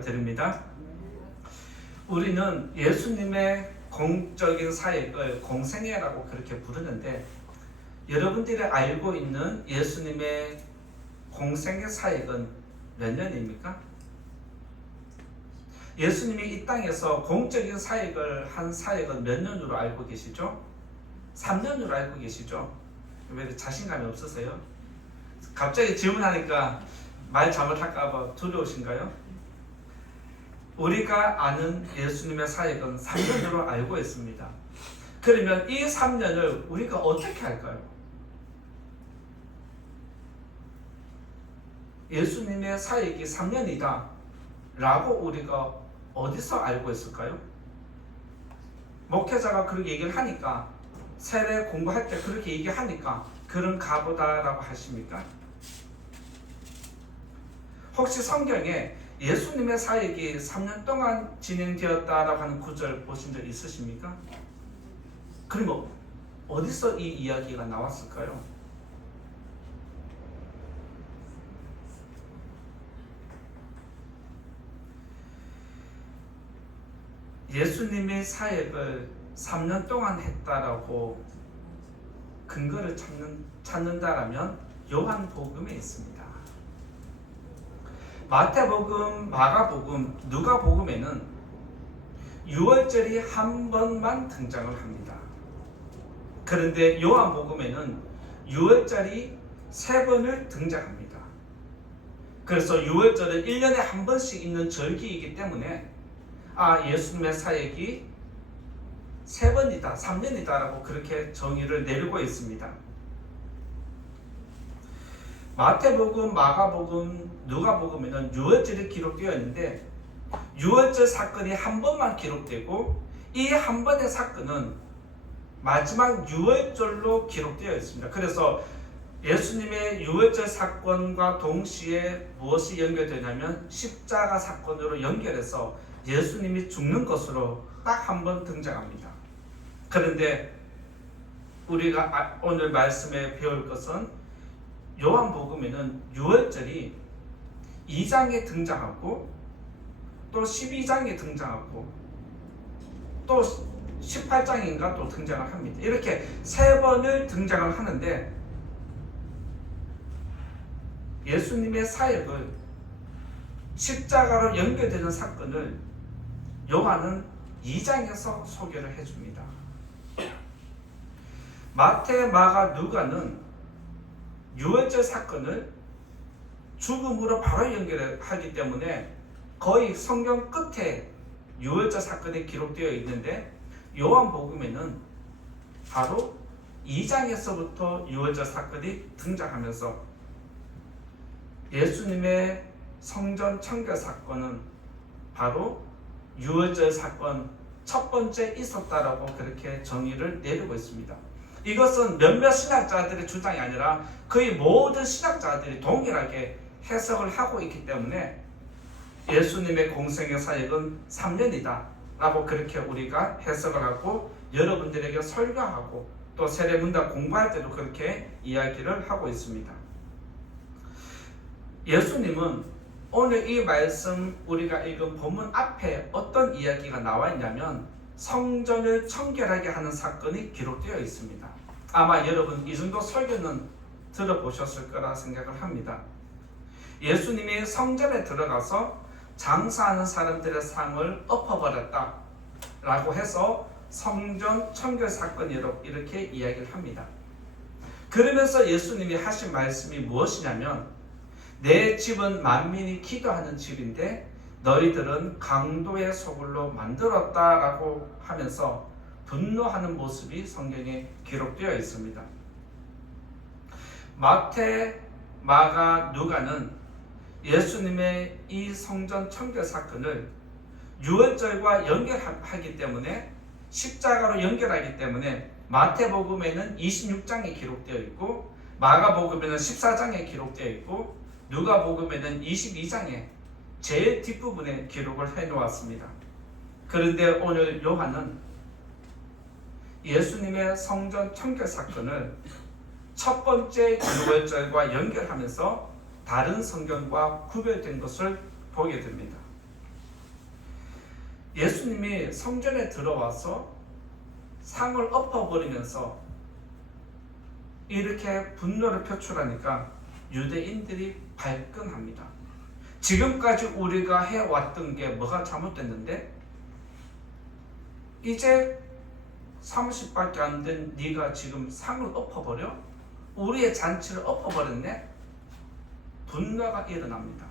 드립니다. 우리는 예수님의 공적인 사역을 공생애라고 그렇게 부르는데, 여러분들이 알고 있는 예수님의 공생애 사역은 몇 년입니까? 예수님이 이 땅에서 공적인 사역을 한 사역은 몇 년으로 알고 계시죠? 3년으로 알고 계시죠? 왜 자신감이 없으세요? 갑자기 질문하니까 말 잘못할까봐 두려우신가요? 우리가 아는 예수님의 사역은 3년으로 알고 있습니다. 그러면 이 3년을 우리가 어떻게 할까요? 예수님의 사역이 3년이다 라고 우리가 어디서 알고 있을까요? 목회자가 그렇게 얘기를 하니까, 세례 공부할 때 그렇게 얘기하니까 그런가 보다라고 하십니까? 혹시 성경에 예수님의 사역이 3년 동안 진행되었다라고 하는 구절 보신 적 있으십니까? 그러면 어디서 이 이야기가 나왔을까요? 예수님의 사역을 3년 동안 했다라고 근거를 찾는다라면 요한복음에 있습니다. 마태복음, 마가복음, 누가복음에는 유월절이 한 번만 등장을 합니다. 그런데 요한복음에는 유월절이 3번을 등장합니다. 그래서 유월절은 1년에 한 번씩 있는 절기이기 때문에 예수님의 사역이 3번이다, 3년이다 라고 그렇게 정의를 내리고 있습니다. 마태복음, 마가복음, 누가복음에는 유월절이 기록되어 있는데, 유월절 사건이 한 번만 기록되고 이 한 번의 사건은 마지막 유월절로 기록되어 있습니다. 그래서 예수님의 유월절 사건과 동시에 무엇이 연결되냐면 십자가 사건으로 연결해서 예수님이 죽는 것으로 딱 한 번 등장합니다. 그런데 우리가 오늘 말씀에 배울 것은 요한복음에는 유월절이 2장에 등장하고 또 12장에 등장하고 또 18장인가 또 등장을 합니다. 이렇게 3번을 등장을 하는데, 예수님의 사역을 십자가로 연결되는 사건을 요한은 2장에서 소개를 해줍니다. 마태, 마가, 누가는 유월절 사건을 죽음으로 바로 연결하기 때문에 거의 성경 끝에 유월절 사건이 기록되어 있는데, 요한복음에는 바로 2장에서부터 유월절 사건이 등장하면서 예수님의 성전 청결 사건은 바로 유월절 사건 첫 번째 있었다라고 그렇게 정의를 내리고 있습니다. 이것은 몇몇 신학자들의 주장이 아니라 거의 모든 신학자들이 동일하게 해석을 하고 있기 때문에 예수님의 공생의 사역은 3년이다 라고 그렇게 우리가 해석을 하고, 여러분들에게 설교하고 또 세례문답 공부할 때도 그렇게 이야기를 하고 있습니다. 예수님은 오늘 이 말씀 우리가 읽은 본문 앞에 어떤 이야기가 나와 있냐면 성전을 청결하게 하는 사건이 기록되어 있습니다. 아마 여러분 이 정도 설교는 들어보셨을 거라 생각을 합니다. 예수님이 성전에 들어가서 장사하는 사람들의 상을 엎어버렸다 라고 해서 성전 청결 사건이라고 이렇게 이야기를 합니다. 그러면서 예수님이 하신 말씀이 무엇이냐면, 내 집은 만민이 기도하는 집인데 너희들은 강도의 소굴로 만들었다라고 하면서 분노하는 모습이 성경에 기록되어 있습니다. 마태, 마가, 누가는 예수님의 이 성전 청결 사건을 유월절과 연결하기 때문에, 십자가로 연결하기 때문에 마태복음에는 26장에 기록되어 있고, 마가복음에는 14장에 기록되어 있고, 누가복음에는 22장에 제일 뒷부분에 기록을 해놓았습니다. 그런데 오늘 요한은 예수님의 성전 청결 사건을 첫 번째 유월절과 연결하면서 다른 성경과 구별된 것을 보게 됩니다. 예수님이 성전에 들어와서 상을 엎어버리면서 이렇게 분노를 표출하니까 유대인들이 발끈합니다. 지금까지 우리가 해왔던 게 뭐가 잘못됐는데 이제 사무실밖에 안 된 네가 지금 상을 엎어버려? 우리의 잔치를 엎어버렸네? 분노가 일어납니다.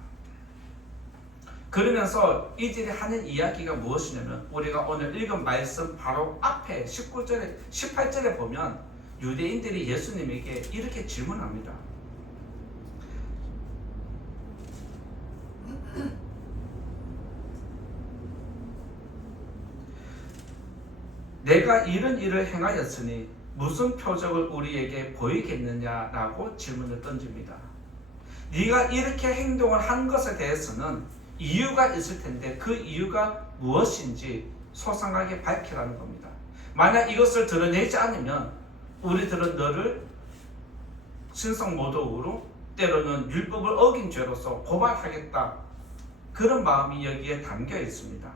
그러면서 이들이 하는 이야기가 무엇이냐면 우리가 오늘 읽은 말씀 바로 앞에 19절에 18절에 보면 유대인들이 예수님에게 이렇게 질문합니다. 내가 이런 일을 행하였으니 무슨 표적을 우리에게 보이겠느냐라고 질문을 던집니다. 네가 이렇게 행동을 한 것에 대해서는 이유가 있을 텐데 그 이유가 무엇인지 소상하게 밝히라는 겁니다. 만약 이것을 드러내지 않으면 우리들은 너를 신성모독으로 때로는 율법을 어긴 죄로서 고발하겠다. 그런 마음이 여기에 담겨 있습니다.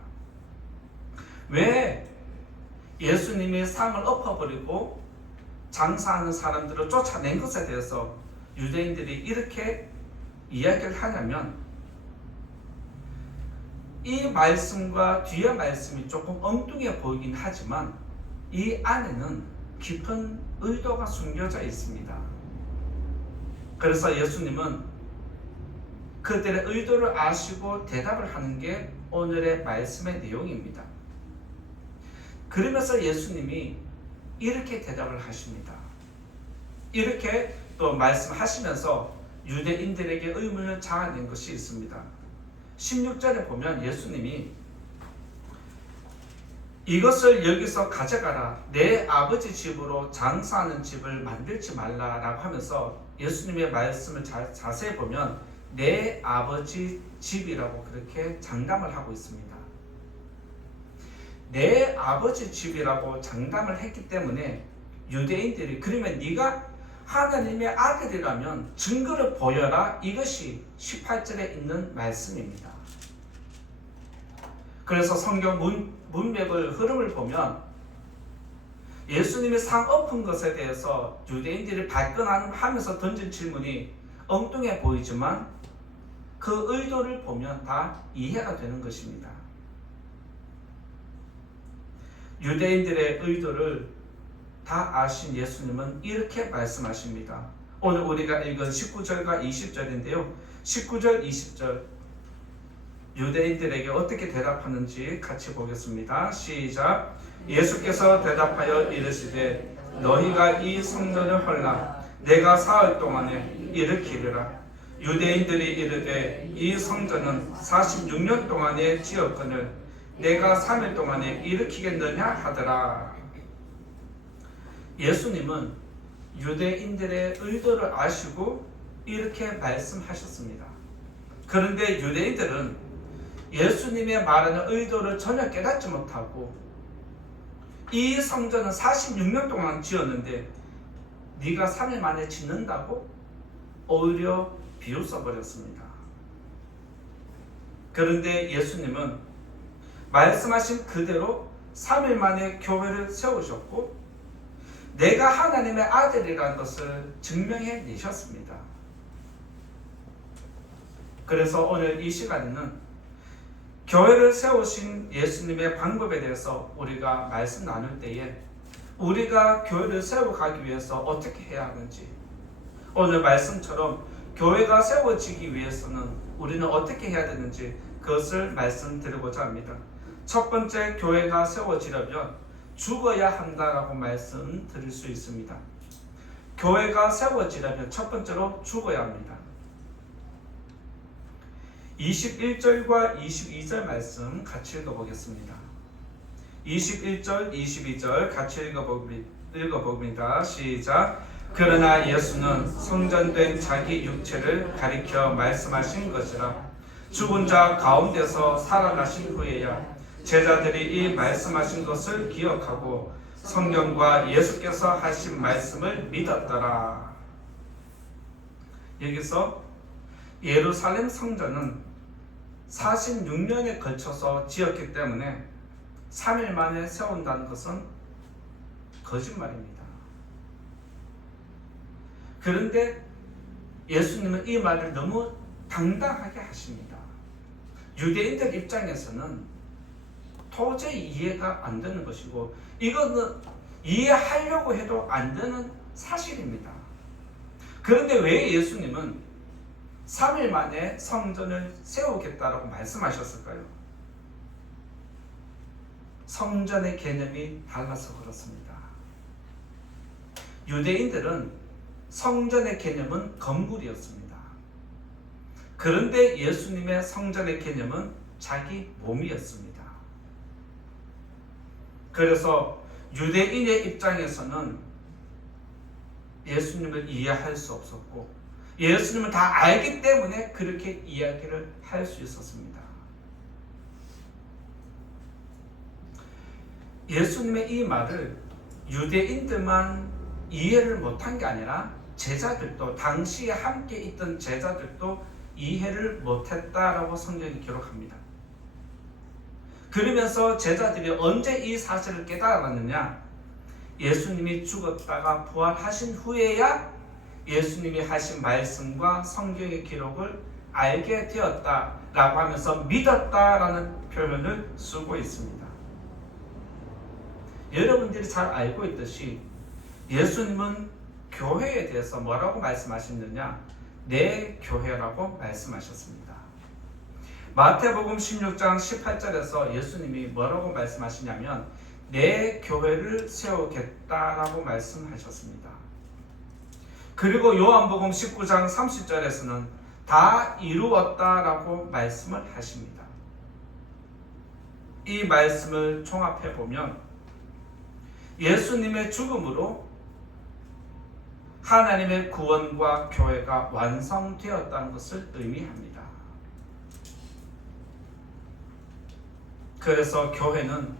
왜 예수님이 상을 엎어버리고 장사하는 사람들을 쫓아낸 것에 대해서 유대인들이 이렇게 이야기를 하냐면 이 말씀과 뒤의 말씀이 조금 엉뚱해 보이긴 하지만 이 안에는 깊은 의도가 숨겨져 있습니다. 그래서 예수님은 그들의 의도를 아시고 대답을 하는 게 오늘의 말씀의 내용입니다. 그러면서 예수님이 이렇게 대답을 하십니다. 이렇게 또 말씀하시면서 유대인들에게 의문을 자아낸 것이 있습니다. 16절에 보면 예수님이 이것을 여기서 가져가라. 내 아버지 집으로 장사하는 집을 만들지 말라라고 하면서 예수님의 말씀을 자세히 보면 내 아버지 집이라고 그렇게 장담을 하고 있습니다. 내 아버지 집이라고 장담을 했기 때문에 유대인들이 그러면 네가 하나님의 아들이라면 증거를 보여라. 이것이 18절에 있는 말씀입니다. 그래서 성경 문맥을 흐름을 보면 예수님이 상 엎은 것에 대해서 유대인들이 발끈하면서 던진 질문이 엉뚱해 보이지만 그 의도를 보면 다 이해가 되는 것입니다. 유대인들의 의도를 다 아신 예수님은 이렇게 말씀하십니다. 오늘 우리가 읽은 19절과 20절인데요. 19절, 20절 유대인들에게 어떻게 대답하는지 같이 보겠습니다. 시작. 예수께서 대답하여 이르시되 너희가 이 성전을 헐라 내가 사흘 동안에 일으키리라. 유대인들이 이르되 이 성전은 46년 동안에 지었거늘 내가 3일 동안에 일으키겠느냐 하더라. 예수님은 유대인들의 의도를 아시고 이렇게 말씀하셨습니다. 그런데 유대인들은 예수님의 말하는 의도를 전혀 깨닫지 못하고 이 성전은 46년 동안 지었는데 네가 3일 만에 짓는다고 오히려 비웃어버렸습니다. 그런데 예수님은 말씀하신 그대로 3일 만에 교회를 세우셨고 내가 하나님의 아들이라는 것을 증명해 내셨습니다. 그래서 오늘 이 시간에는 교회를 세우신 예수님의 방법에 대해서 우리가 말씀 나눌 때에 우리가 교회를 세워가기 위해서 어떻게 해야 하는지, 오늘 말씀처럼 교회가 세워지기 위해서는 우리는 어떻게 해야 되는지 그것을 말씀드리고자 합니다. 첫 번째, 교회가 세워지려면 죽어야 한다라고 말씀드릴 수 있습니다. 교회가 세워지려면 첫 번째로 죽어야 합니다. 21절과 22절 말씀 같이 읽어보겠습니다. 21절, 22절 같이 읽어봅니다. 시작. 그러나 예수는 성전된 자기 육체를 가리켜 말씀하신 것이라. 죽은 자 가운데서 살아나신 후에야 제자들이 이 말씀하신 것을 기억하고 성경과 예수께서 하신 말씀을 믿었더라. 여기서 예루살렘 성전은 46년에 걸쳐서 지었기 때문에 3일 만에 세운다는 것은 거짓말입니다. 그런데 예수님은 이 말을 너무 당당하게 하십니다. 유대인들 입장에서는 도저히 이해가 안 되는 것이고 이거는 이해하려고 해도 안 되는 사실입니다. 그런데 왜 예수님은 3일 만에 성전을 세우겠다라고 말씀하셨을까요? 성전의 개념이 달라서 그렇습니다. 유대인들은 성전의 개념은 건물이었습니다. 그런데 예수님의 성전의 개념은 자기 몸이었습니다. 그래서 유대인의 입장에서는 예수님을 이해할 수 없었고 예수님은 다 알기 때문에 그렇게 이야기를 할 수 있었습니다. 예수님의 이 말을 유대인들만 이해를 못한 게 아니라 제자들도 당시에 함께 있던 제자들도 이해를 못했다라고 성경이 기록합니다. 그러면서 제자들이 언제 이 사실을 깨달았느냐? 예수님이 죽었다가 부활하신 후에야 예수님이 하신 말씀과 성경의 기록을 알게 되었다라고 하면서 믿었다라는 표현을 쓰고 있습니다. 여러분들이 잘 알고 있듯이 예수님은 교회에 대해서 뭐라고 말씀하셨느냐? 내 교회라고 말씀하셨습니다. 마태복음 16장 18절에서 예수님이 뭐라고 말씀하시냐면 내 교회를 세우겠다라고 말씀하셨습니다. 그리고 요한복음 19장 30절에서는 다 이루었다라고 말씀을 하십니다. 이 말씀을 종합해 보면 예수님의 죽음으로 하나님의 구원과 교회가 완성되었다는 것을 의미합니다. 그래서 교회는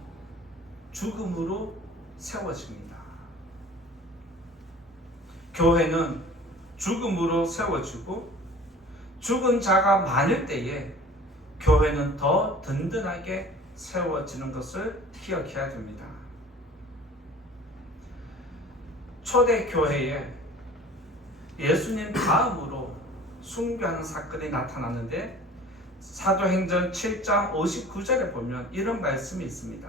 죽음으로 세워집니다. 교회는 죽음으로 세워지고 죽은 자가 많을 때에 교회는 더 든든하게 세워지는 것을 기억해야 됩니다. 초대교회에 예수님 다음으로 순교하는 사건이 나타났는데 사도행전 7장 59절에 보면 이런 말씀이 있습니다.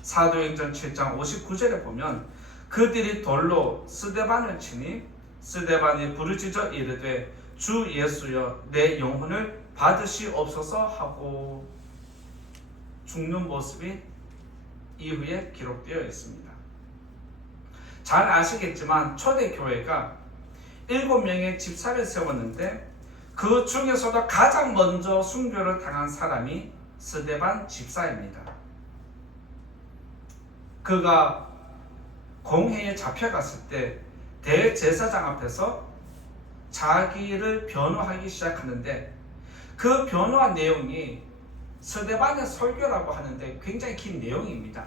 사도행전 7장 59절에 보면 그들이 돌로 스데반을 치니 스데반이 부르짖어 이르되 주 예수여 내 영혼을 받으시옵소서 하고 죽는 모습이 이후에 기록되어 있습니다. 잘 아시겠지만 초대교회가 7명의 집사를 세웠는데 그 중에서도 가장 먼저 순교를 당한 사람이 스데반 집사입니다. 그가 공회에 잡혀갔을 때 대제사장 앞에서 자기를 변호하기 시작하는데 그 변호한 내용이 스데반의 설교라고 하는데 굉장히 긴 내용입니다.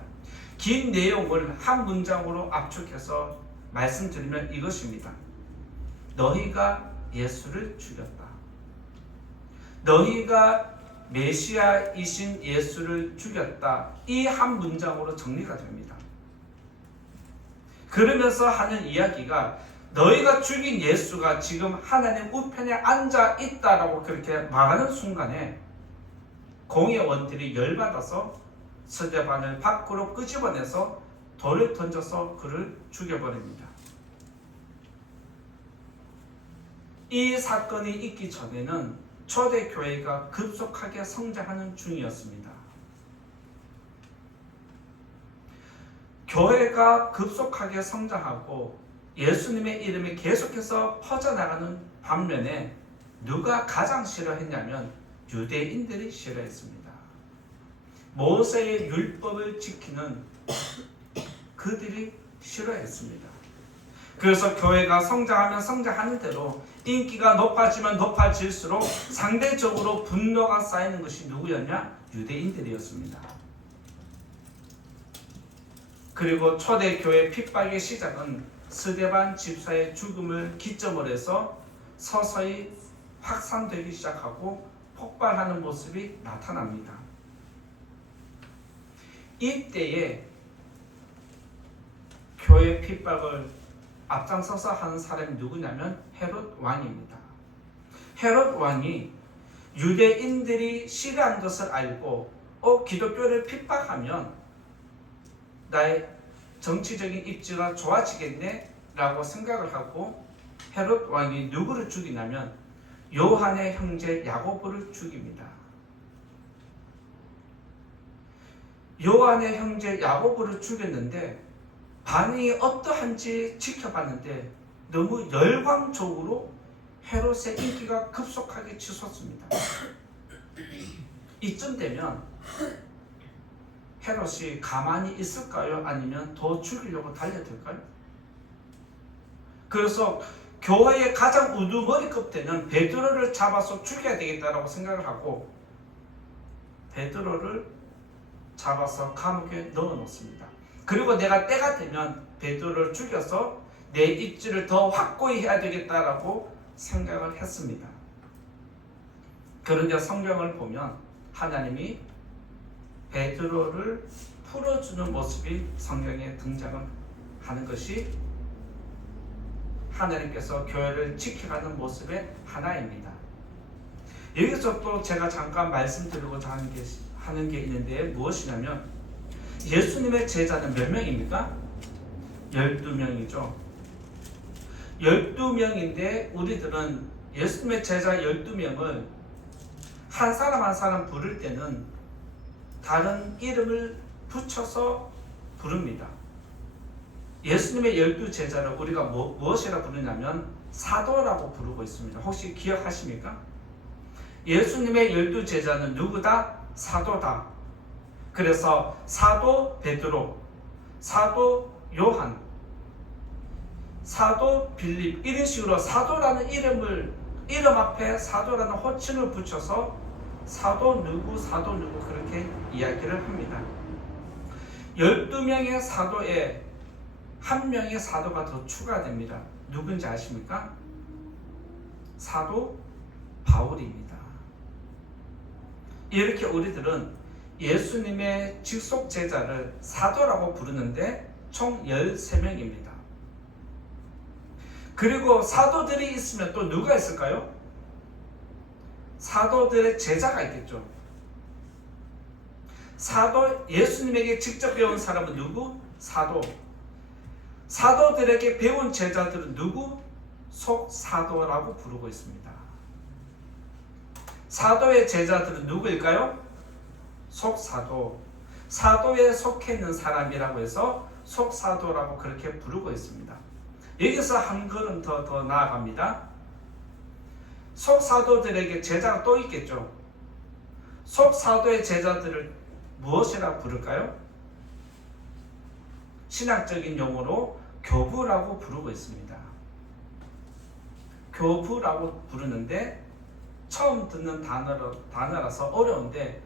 긴 내용을 한 문장으로 압축해서 말씀드리면 이것입니다. 너희가 예수를 죽였다. 너희가 메시아이신 예수를 죽였다. 이 한 문장으로 정리가 됩니다. 그러면서 하는 이야기가 너희가 죽인 예수가 지금 하나님 우편에 앉아 있다라고 그렇게 말하는 순간에 공회원들이 열받아서 스데반을 밖으로 끄집어내서 돌을 던져서 그를 죽여버립니다. 이 사건이 있기 전에는 초대교회가 급속하게 성장하는 중이었습니다. 교회가 급속하게 성장하고 예수님의 이름이 계속해서 퍼져나가는 반면에 누가 가장 싫어했냐면 유대인들이 싫어했습니다. 모세의 율법을 지키는 그들이 싫어했습니다. 그래서 교회가 성장하면 성장하는 대로 인기가 높아지면 높아질수록 상대적으로 분노가 쌓이는 것이 누구였냐? 유대인들이었습니다. 그리고 초대교회 핍박의 시작은 스데반 집사의 죽음을 기점으로 해서 서서히 확산되기 시작하고 폭발하는 모습이 나타납니다. 이때에 교회 핍박을 앞장서서 하는 사람이 누구냐면 헤롯 왕입니다. 헤롯 왕이 유대인들이 싫어하는 것을 알고 기독교를 핍박하면 나의 정치적인 입지가 좋아지겠네 라고 생각을 하고 헤롯 왕이 누구를 죽이냐면 요한의 형제 야고보를 죽입니다. 요한의 형제 야고보를 죽였는데 반응이 어떠한지 지켜봤는데 너무 열광적으로 헤롯의 인기가 급속하게 치솟습니다. 이쯤 되면 헤롯이 가만히 있을까요? 아니면 더 죽이려고 달려들까요? 그래서 교회의 가장 우두머리급 되는 베드로를 잡아서 죽여야 되겠다라고 생각을 하고 베드로를 잡아서 감옥에 넣어놓습니다. 그리고 내가 때가 되면 베드로를 죽여서 내 입지를 더 확고히 해야 되겠다라고 생각을 했습니다. 그런데 성경을 보면 하나님이 베드로를 풀어주는 모습이 성경에 등장을 하는 것이 하나님께서 교회를 지켜가는 모습의 하나입니다. 여기서 또 제가 잠깐 말씀드리고자 하는 게 있는데 무엇이냐면 예수님의 제자는 몇 명입니까? 12명이죠. 12명인데 우리들은 예수님의 제자 12명을 한 사람 한 사람 부를 때는 다른 이름을 붙여서 부릅니다. 예수님의 12제자를 우리가 무엇이라 부르냐면 사도라고 부르고 있습니다. 혹시 기억하십니까? 예수님의 12제자는 누구다? 사도다. 그래서 사도 베드로, 사도 요한, 사도 빌립 이런 식으로 사도라는 이름 앞에 사도라는 호칭을 붙여서 사도 누구 그렇게 이야기를 합니다. 12명의 사도에 한 명의 사도가 더 추가됩니다. 누군지 아십니까? 사도 바울입니다. 이렇게 우리들은 예수님의 직속 제자를 사도라고 부르는데 총 13명입니다. 그리고 사도들이 있으면 또 누가 있을까요? 사도들의 제자가 있겠죠. 사도, 예수님에게 직접 배운 사람은 누구? 사도. 사도들에게 배운 제자들은 누구? 속사도라고 부르고 있습니다. 사도의 제자들은 누구일까요? 속사도. 사도에 속해 있는 사람이라고 해서 속사도라고 그렇게 부르고 있습니다. 여기서 한 걸음 더 나아갑니다. 속사도들에게 제자가 또 있겠죠. 속사도의 제자들을 무엇이라 부를까요? 신학적인 용어로 교부라고 부르고 있습니다. 교부라고 부르는데 처음 듣는 단어라서 어려운데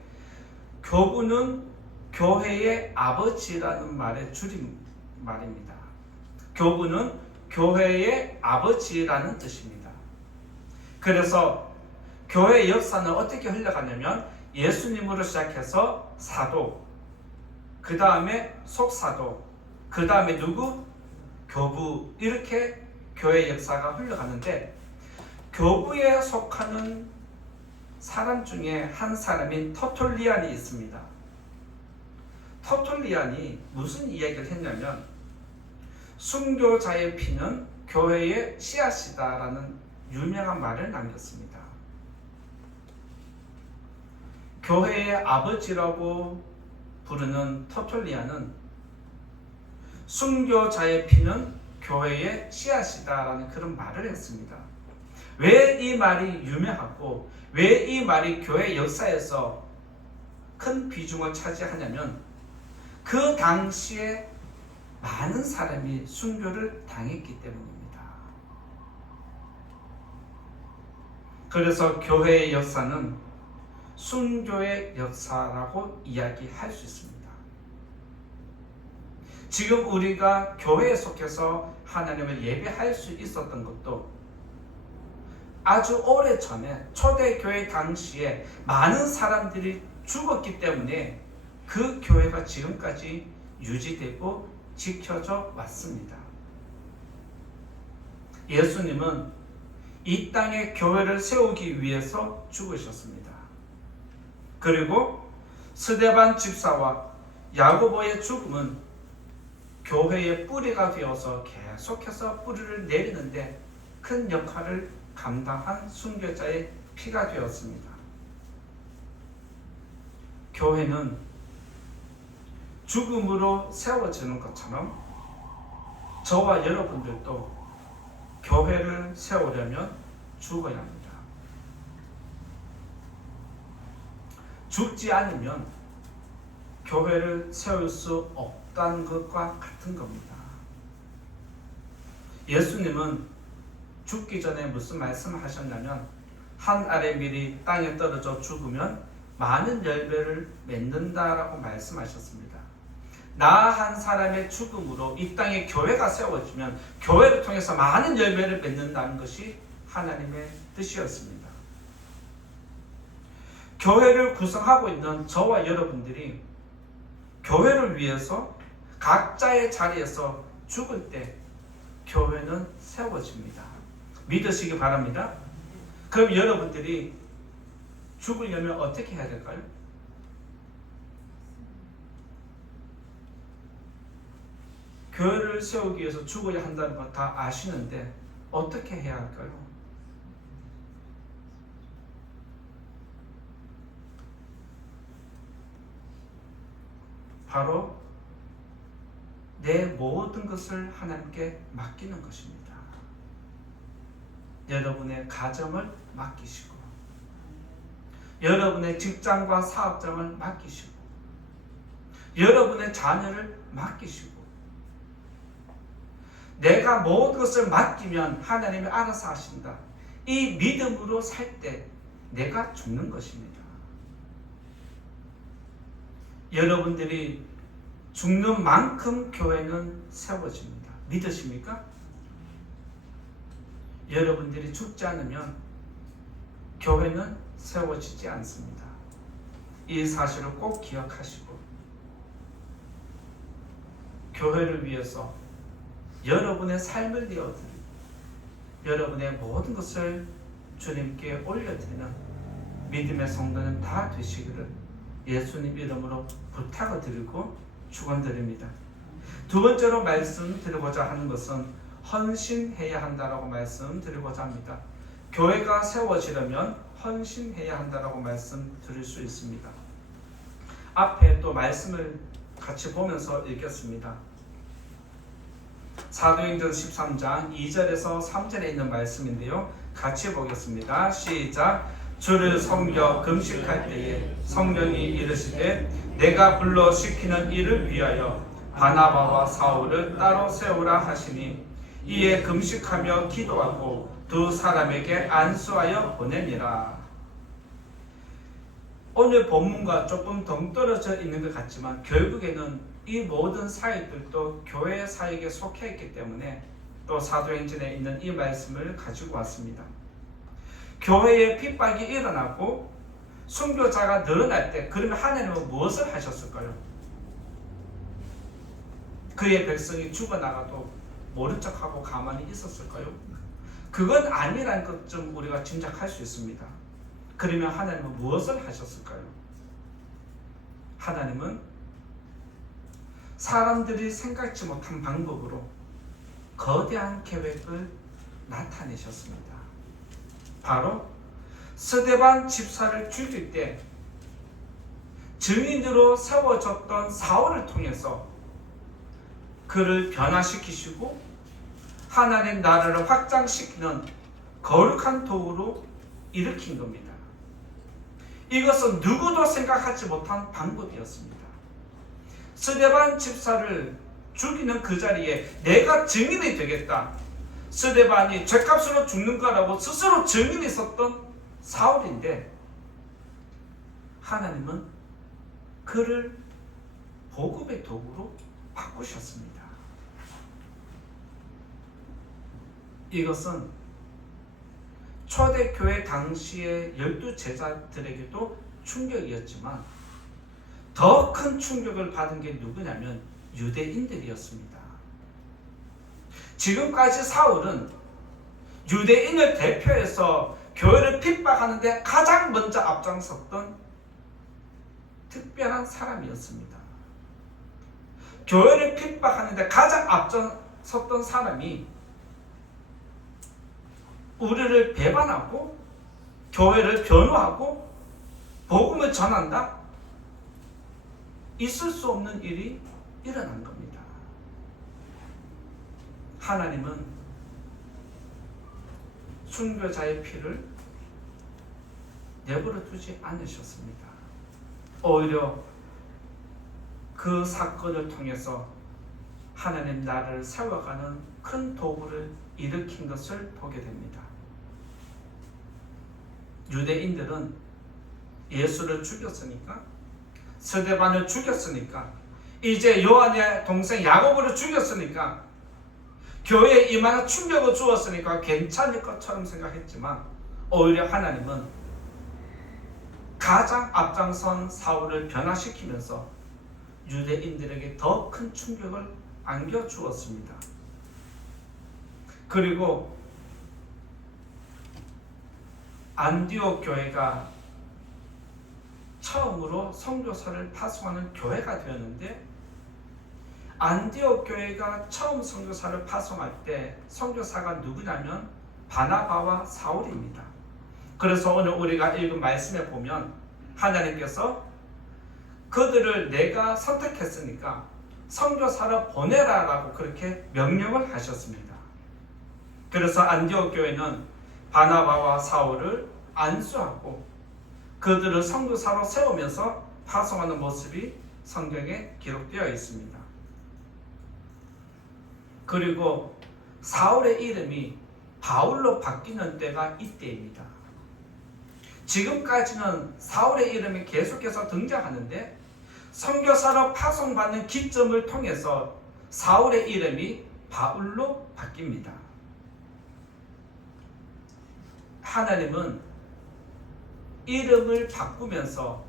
교부는 교회의 아버지라는 말의 줄임말입니다. 교부는 교회의 아버지라는 뜻입니다. 그래서 교회의 역사는 어떻게 흘러가냐면 예수님으로 시작해서 사도, 그 다음에 속사도, 그 다음에 누구? 교부. 이렇게 교회의 역사가 흘러가는데 교부에 속하는 사람 중에 한 사람인 터툴리안이 있습니다. 터툴리안이 무슨 이야기를 했냐면 순교자의 피는 교회의 씨앗이다라는 유명한 말을 남겼습니다. 교회의 아버지라고 부르는 터툴리안은 순교자의 피는 교회의 씨앗이다라는 그런 말을 했습니다. 왜 이 말이 유명하고 왜 이 말이 교회 역사에서 큰 비중을 차지하냐면 그 당시에 많은 사람이 순교를 당했기 때문입니다. 그래서 교회의 역사는 순교의 역사라고 이야기할 수 있습니다. 지금 우리가 교회에 속해서 하나님을 예배할 수 있었던 것도 아주 오래전에 초대교회 당시에 많은 사람들이 죽었기 때문에 그 교회가 지금까지 유지되고 지켜져 왔습니다. 예수님은 이 땅에 교회를 세우기 위해서 죽으셨습니다. 그리고 스데반 집사와 야고보의 죽음은 교회의 뿌리가 되어서 계속해서 뿌리를 내리는데 큰 역할을 감당한 순교자의 피가 되었습니다. 교회는 죽음으로 세워지는 것처럼 저와 여러분들도 교회를 세우려면 죽어야 합니다. 죽지 않으면 교회를 세울 수 없다는 것과 같은 겁니다. 예수님은 죽기 전에 무슨 말씀을 하셨냐면 한 알의 밀이 땅에 떨어져 죽으면 많은 열매를 맺는다라고 말씀하셨습니다. 나 한 사람의 죽음으로 이 땅에 교회가 세워지면 교회를 통해서 많은 열매를 맺는다는 것이 하나님의 뜻이었습니다. 교회를 구성하고 있는 저와 여러분들이 교회를 위해서 각자의 자리에서 죽을 때 교회는 세워집니다. 믿으시기 바랍니다. 그럼 여러분들이 죽으려면 어떻게 해야 될까요? 교회를 세우기 위해서 죽어야 한다는 건 다 아시는데 어떻게 해야 할까요? 바로 내 모든 것을 하나님께 맡기는 것입니다. 여러분의 가정을 맡기시고 여러분의 직장과 사업장을 맡기시고 여러분의 자녀를 맡기시고 내가 모든 것을 맡기면 하나님이 알아서 하신다. 이 믿음으로 살 때 내가 죽는 것입니다. 여러분들이 죽는 만큼 교회는 세워집니다. 믿으십니까? 여러분들이 죽지 않으면 교회는 세워지지 않습니다. 이 사실을 꼭 기억하시고 교회를 위해서 여러분의 삶을 내어드리고 여러분의 모든 것을 주님께 올려드리는 믿음의 성도는 다 되시기를 예수님 이름으로 부탁을 드리고 축원드립니다. 두 번째로 말씀드리고자 하는 것은 헌신해야 한다라고 말씀드리고자 합니다. 교회가 세워지려면 헌신해야 한다라고 말씀드릴 수 있습니다. 앞에 또 말씀을 같이 보면서 읽겠습니다. 사도행전 13장 2절에서 3절에 있는 말씀인데요. 같이 보겠습니다. 시작. 주를 섬겨 금식할 때에 성령이 이르시되 내가 불러 시키는 일을 위하여 바나바와 사울을 따로 세우라 하시니 이에 금식하며 기도하고 두 사람에게 안수하여 보내니라. 오늘 본문과 조금 동떨어져 있는 것 같지만 결국에는 이 모든 사역들도 교회 사역에 속해 있기 때문에 또 사도행전에 있는 이 말씀을 가지고 왔습니다. 교회에 핍박이 일어나고 순교자가 늘어날 때 그러면 하나님은 무엇을 하셨을까요? 그의 백성이 죽어나가도 모른 척하고 가만히 있었을까요? 그건 아니라는 것 좀 우리가 짐작할 수 있습니다. 그러면 하나님은 무엇을 하셨을까요? 하나님은 사람들이 생각지 못한 방법으로 거대한 계획을 나타내셨습니다. 바로 스데반 집사를 죽일 때 증인으로 세워졌던 사울을 통해서 그를 변화시키시고 하나님의 나라를 확장시키는 거룩한 도구로 일으킨 겁니다. 이것은 누구도 생각하지 못한 방법이었습니다. 스데반 집사를 죽이는 그 자리에 내가 증인이 되겠다. 스데반이 죗값으로 죽는 거라고 스스로 증인이 섰던 사울인데 하나님은 그를 복음의 도구로 바꾸셨습니다. 이것은 초대교회 당시의 12 제자들에게도 충격이었지만 더 큰 충격을 받은 게 누구냐면 유대인들이었습니다. 지금까지 사울은 유대인을 대표해서 교회를 핍박하는데 가장 먼저 앞장섰던 특별한 사람이었습니다. 교회를 핍박하는데 가장 앞장섰던 사람이 우리를 배반하고 교회를 변호하고 복음을 전한다? 있을 수 없는 일이 일어난 겁니다. 하나님은 순교자의 피를 내버려 두지 않으셨습니다. 오히려 그 사건을 통해서 하나님 나라를 세워가는 큰 도구를 일으킨 것을 보게 됩니다. 유대인들은 예수를 죽였으니까, 스데반을 죽였으니까, 이제 요한의 동생 야고보를 죽였으니까, 교회에 이만한 충격을 주었으니까 괜찮을 것처럼 생각했지만 오히려 하나님은 가장 앞장선 사울을 변화시키면서 유대인들에게 더 큰 충격을 안겨주었습니다. 그리고 안디옥 교회가 처음으로 선교사를 파송하는 교회가 되었는데, 안디옥 교회가 처음 선교사를 파송할 때 선교사가 누구냐면 바나바와 사울입니다. 그래서 오늘 우리가 읽은 말씀에 보면 하나님께서 그들을 내가 선택했으니까 선교사를 보내라라고 그렇게 명령을 하셨습니다. 그래서 안디옥 교회는 바나바와 사울을 안수하고 그들을 선교사로 세우면서 파송하는 모습이 성경에 기록되어 있습니다. 그리고 사울의 이름이 바울로 바뀌는 때가 이때입니다. 지금까지는 사울의 이름이 계속해서 등장하는데 선교사로 파송받는 기점을 통해서 사울의 이름이 바울로 바뀝니다. 하나님은 이름을 바꾸면서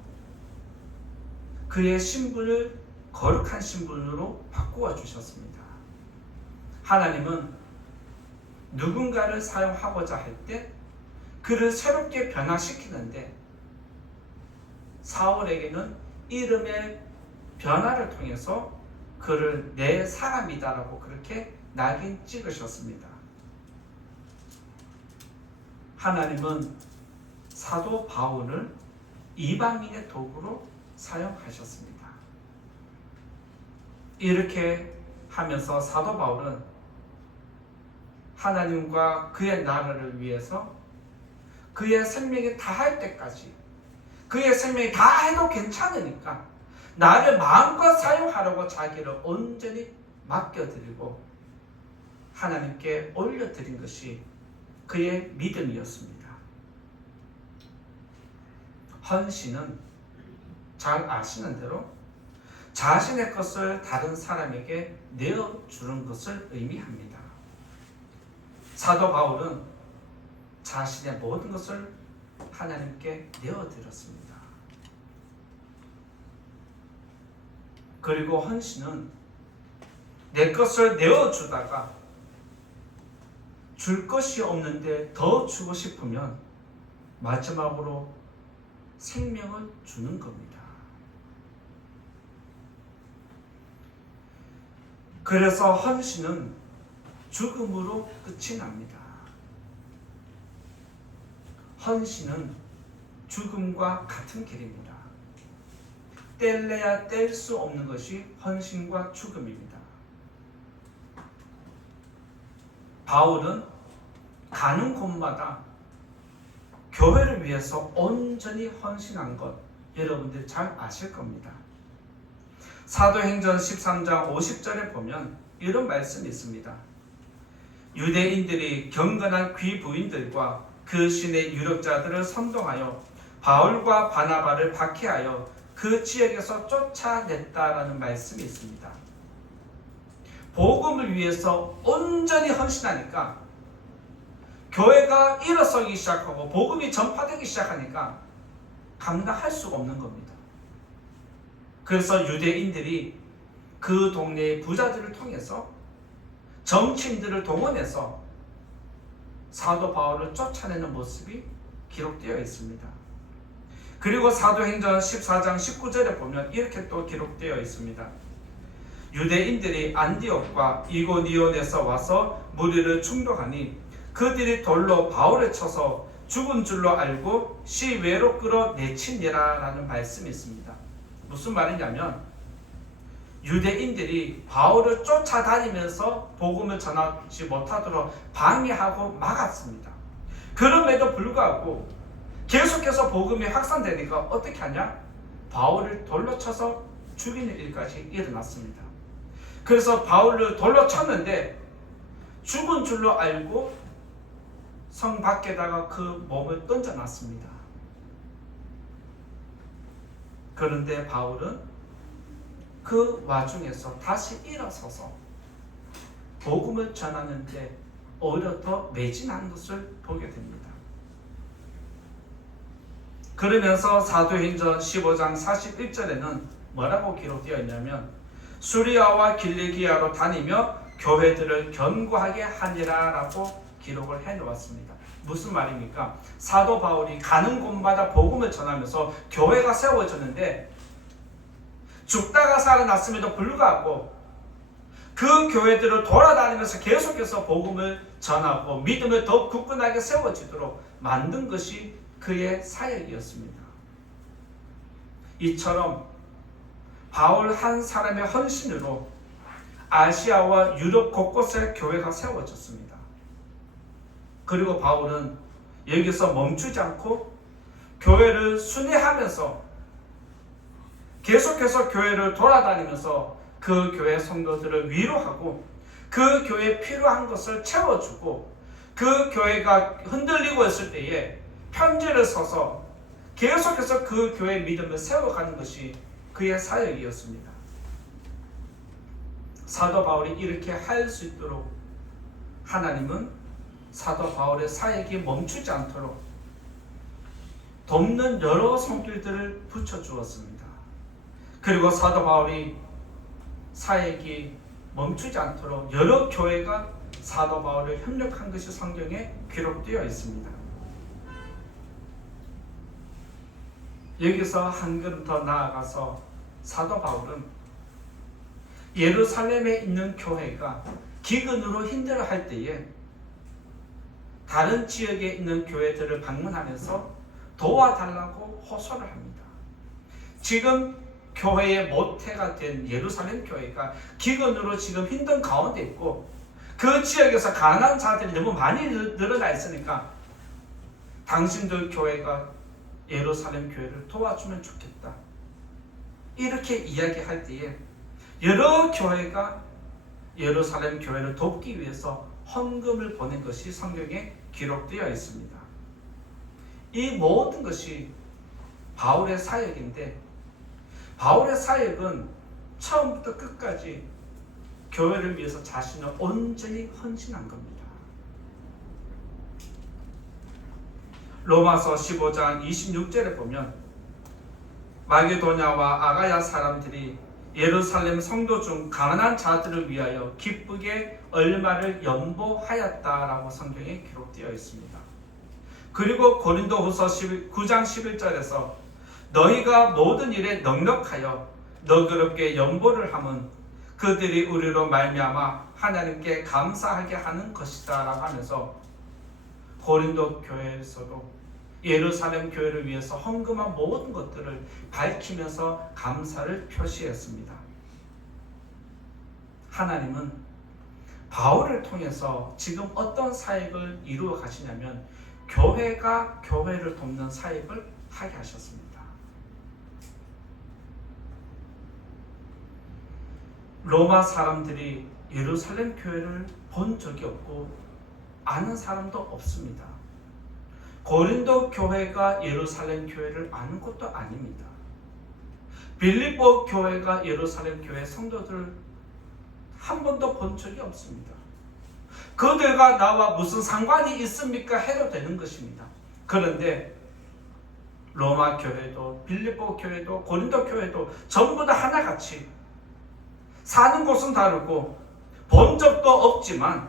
그의 신분을 거룩한 신분으로 바꾸어 주셨습니다. 하나님은 누군가를 사용하고자 할 때 그를 새롭게 변화시키는데, 사울에게는 이름의 변화를 통해서 그를 내 사람이다라고 그렇게 낙인 찍으셨습니다. 하나님은 사도 바울을 이방인의 도구로 사용하셨습니다. 이렇게 하면서 사도 바울은 하나님과 그의 나라를 위해서 그의 생명이 다할 때까지, 그의 생명이 다 해도 괜찮으니까 나를 마음껏 사용하려고 자기를 온전히 맡겨드리고 하나님께 올려드린 것이 그의 믿음이었습니다. 헌신은 잘 아시는 대로 자신의 것을 다른 사람에게 내어주는 것을 의미합니다. 사도 바울은 자신의 모든 것을 하나님께 내어드렸습니다. 그리고 헌신은 내 것을 내어주다가 줄 것이 없는데 더 주고 싶으면 마지막으로 생명을 주는 겁니다. 그래서 헌신은 죽음으로 끝이 납니다. 헌신은 죽음과 같은 길입니다. 뗄래야 뗄 수 없는 것이 헌신과 죽음입니다. 바울은 가는 곳마다 교회를 위해서 온전히 헌신한 것, 여러분들 잘 아실 겁니다. 사도행전 13장 50절에 보면 이런 말씀이 있습니다. 유대인들이 경건한 귀부인들과 그 신의 유력자들을 선동하여 바울과 바나바를 박해하여 그 지역에서 쫓아냈다라는 말씀이 있습니다. 복음을 위해서 온전히 헌신하니까 교회가 일어서기 시작하고 복음이 전파되기 시작하니까 감당할 수가 없는 겁니다. 그래서 유대인들이 그 동네의 부자들을 통해서 정치인들을 동원해서 사도 바울을 쫓아내는 모습이 기록되어 있습니다. 그리고 사도행전 14장 19절에 보면 이렇게 또 기록되어 있습니다. 유대인들이 안디옥과 이고니온에서 와서 무리를 충동하니 그들이 돌로 바울을 쳐서 죽은 줄로 알고 시외로 끌어내치니라 라는 말씀이 있습니다. 무슨 말이냐면 유대인들이 바울을 쫓아다니면서 복음을 전하지 못하도록 방해하고 막았습니다. 그럼에도 불구하고 계속해서 복음이 확산되니까 어떻게 하냐? 바울을 돌로 쳐서 죽이는 일까지 일어났습니다. 그래서 바울을 돌로 쳤는데 죽은 줄로 알고 성 밖에다가 그 몸을 던져놨습니다. 그런데 바울은 그 와중에서 다시 일어서서 복음을 전하는데 오히려 더 매진한 것을 보게 됩니다. 그러면서 사도행전 15장 41절에는 뭐라고 기록되어 있냐면 수리아와 길리기아로 다니며 교회들을 견고하게 하니라 라고 기록을 해놓았습니다. 무슨 말입니까? 사도 바울이 가는 곳마다 복음을 전하면서 교회가 세워졌는데 죽다가 살아났음에도 불구하고 그 교회들을 돌아다니면서 계속해서 복음을 전하고 믿음을 더 굳건하게 세워지도록 만든 것이 그의 사역이었습니다. 이처럼 바울 한 사람의 헌신으로 아시아와 유럽 곳곳에 교회가 세워졌습니다. 그리고 바울은 여기서 멈추지 않고 교회를 순회하면서 계속해서 교회를 돌아다니면서 그 교회 성도들을 위로하고 그 교회에 필요한 것을 채워주고 그 교회가 흔들리고 있을 때에 편지를 써서 계속해서 그 교회의 믿음을 세워가는 것이 그의 사역이었습니다. 사도 바울이 이렇게 할 수 있도록 하나님은 사도 바울의 사역이 멈추지 않도록 돕는 여러 손길들을 붙여주었습니다. 그리고 사도 바울이 사역이 멈추지 않도록 여러 교회가 사도 바울을 협력한 것이 성경에 기록되어 있습니다. 여기서 한 걸음 더 나아가서 사도 바울은 예루살렘에 있는 교회가 기근으로 힘들어할 때에 다른 지역에 있는 교회들을 방문하면서 도와달라고 호소를 합니다. 지금 교회의 모태가 된 예루살렘 교회가 기근으로 지금 힘든 가운데 있고 그 지역에서 가난한 자들이 너무 많이 늘어나 있으니까 당신들 교회가 예루살렘 교회를 도와주면 좋겠다. 이렇게 이야기할 때에 여러 교회가 예루살렘 교회를 돕기 위해서 헌금을 보낸 것이 성경에 기록되어 있습니다. 이 모든 것이 바울의 사역인데 바울의 사역은 처음부터 끝까지 교회를 위해서 자신을 온전히 헌신한 겁니다. 로마서 15장 26절에 보면 마게도냐와 아가야 사람들이 예루살렘 성도 중 가난한 자들을 위하여 기쁘게 얼마를 연보하였다라고 성경에 기록되어 있습니다. 그리고 고린도후서 9장 11절에서 너희가 모든 일에 넉넉하여 너그럽게 연보를 함은 그들이 우리로 말미암아 하나님께 감사하게 하는 것이다 라고 하면서 고린도 교회에서도 예루살렘 교회를 위해서 헌금한 모든 것들을 밝히면서 감사를 표시했습니다. 하나님은 바울을 통해서 지금 어떤 사역을 이루어 가시냐면 교회가 교회를 돕는 사역을 하게 하셨습니다. 로마 사람들이 예루살렘 교회를 본 적이 없고 아는 사람도 없습니다. 고린도 교회가 예루살렘 교회를 아는 것도 아닙니다. 빌립보 교회가 예루살렘 교회 성도들을 한 번도 본 적이 없습니다. 그들과 나와 무슨 상관이 있습니까? 해도 되는 것입니다. 그런데 로마 교회도 빌립보 교회도 고린도 교회도 전부 다 하나같이 사는 곳은 다르고 본 적도 없지만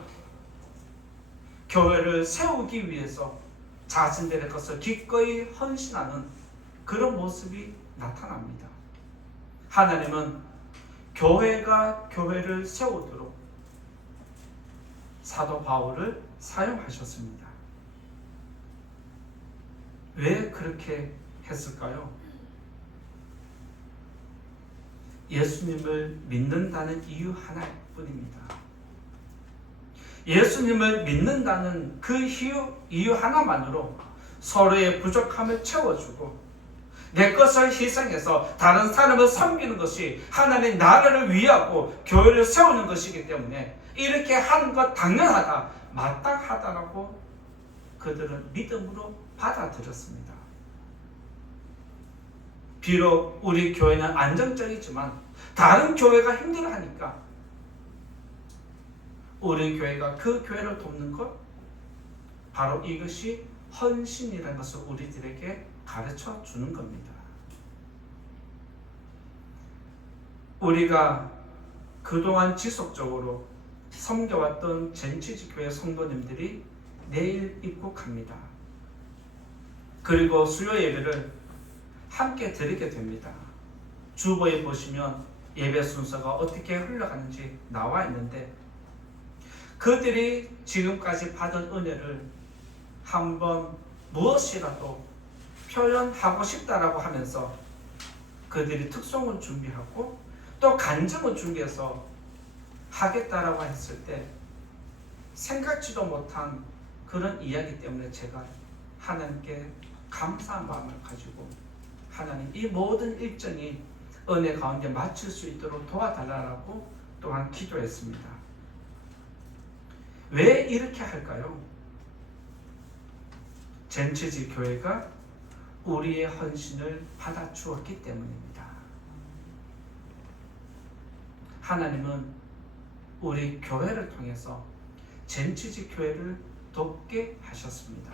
교회를 세우기 위해서 자신들의 것을 기꺼이 헌신하는 그런 모습이 나타납니다. 하나님은 교회가 교회를 세우도록 사도 바울을 사용하셨습니다. 왜 그렇게 했을까요? 예수님을 믿는다는 이유 하나뿐입니다. 예수님을 믿는다는 그 이유 하나만으로 서로의 부족함을 채워주고 내 것을 희생해서 다른 사람을 섬기는 것이 하나님의 나라를 위하고 교회를 세우는 것이기 때문에 이렇게 하는 것 당연하다, 마땅하다라고 그들은 믿음으로 받아들였습니다. 비록 우리 교회는 안정적이지만 다른 교회가 힘들어하니까 우리 교회가 그 교회를 돕는 것, 바로 이것이 헌신이라는 것을 우리들에게 가르쳐 주는 겁니다. 우리가 그동안 지속적으로 섬겨왔던 젠치지교회 성도님들이 내일 입국합니다. 그리고 수요 예배를 함께 드리게 됩니다. 주보에 보시면 예배 순서가 어떻게 흘러가는지 나와 있는데 그들이 지금까지 받은 은혜를 한번 무엇이라도 표현하고 싶다라고 하면서 그들이 특송을 준비하고 또 간증을 준비해서 하겠다라고 했을 때 생각지도 못한 그런 이야기 때문에 제가 하나님께 감사한 마음을 가지고 하나님 이 모든 일정이 은혜 가운데 마칠 수 있도록 도와달라고 또한 기도했습니다. 왜 이렇게 할까요? 젠치지 교회가 우리의 헌신을 받아 주었기 때문입니다. 하나님은 우리 교회를 통해서 젠치지 교회를 돕게 하셨습니다.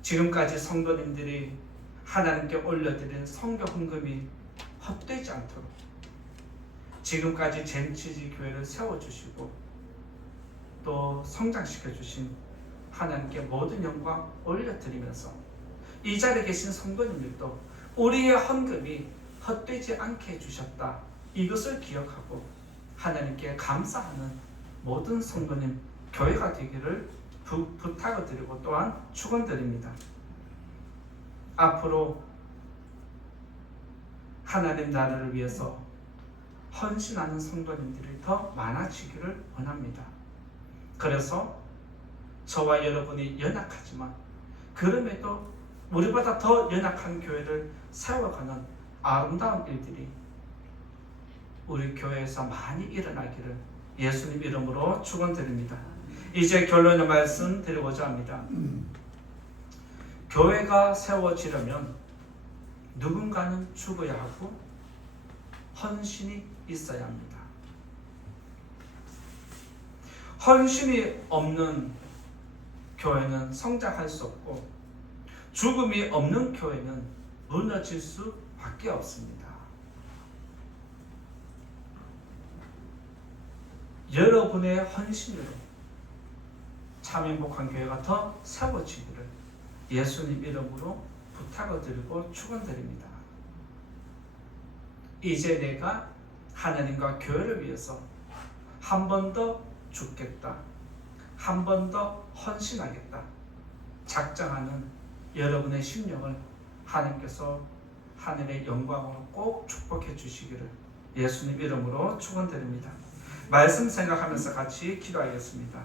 지금까지 성도님들이 하나님께 올려드린 성교 헌금이 헛되지 않도록 지금까지 젠치지 교회를 세워주시고 또 성장시켜 주신 하나님께 모든 영광 올려드리면서 이 자리에 계신 성도님들도 우리의 헌금이 헛되지 않게 해주셨다, 이것을 기억하고 하나님께 감사하는 모든 성도님 교회가 되기를 부탁을 드리고 또한 축원드립니다. 앞으로 하나님 나라를 위해서 헌신하는 성도님들이 더 많아지기를 원합니다. 그래서 저와 여러분이 연약하지만 그럼에도 우리보다 더 연약한 교회를 세워가는 아름다운 일들이 우리 교회에서 많이 일어나기를 예수님 이름으로 축원드립니다. 이제 결론의 말씀 드리고자 합니다. 교회가 세워지려면 누군가는 죽어야 하고 헌신이 있어야 합니다. 헌신이 없는 교회는 성장할 수 없고 죽음이 없는 교회는 무너질 수밖에 없습니다. 여러분의 헌신으로 참 행복한 교회가 더 세워지기를 예수님 이름으로 부탁을 드리고 축원드립니다. 이제 내가 하나님과 교회를 위해서 한 번 더 죽겠다, 한 번 더 헌신하겠다 작정하는 여러분의 심령을 하나님께서 하늘의 영광으로 꼭 축복해 주시기를 예수님 이름으로 축원드립니다. 말씀 생각하면서 같이 기도하겠습니다.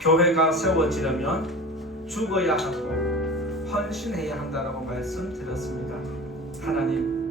교회가 세워지려면 죽어야 하고 헌신해야 한다라고 말씀드렸습니다. 하나님,